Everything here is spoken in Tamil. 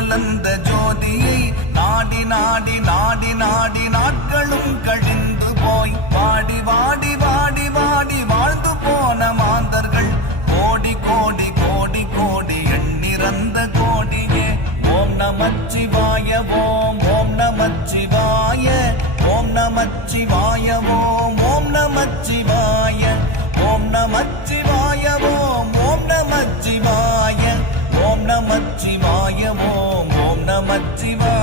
கலந்த ஜோதியை நாடி நாடி நாடி நாடி நாட்களும் கழிந்து போய் வாடி வாடி வாடி வாடி வாழ்ந்து போன மாந்தர்கள் கோடி கோடி கோடி கோடி எண்ணிறந்த கோடியே. ஓம் நமச்சிவாய ஓம் ஓம் நமச்சிவாய ஓம் நமச்சிவாய ஓம் ஓம் நமச்சிவாய ஓம் நமச்சிவாய ஓம் ஓம் நமச்சிவாய ஓம் நமச்சிவாய ஓம் ஓம் நமச்சிவாய.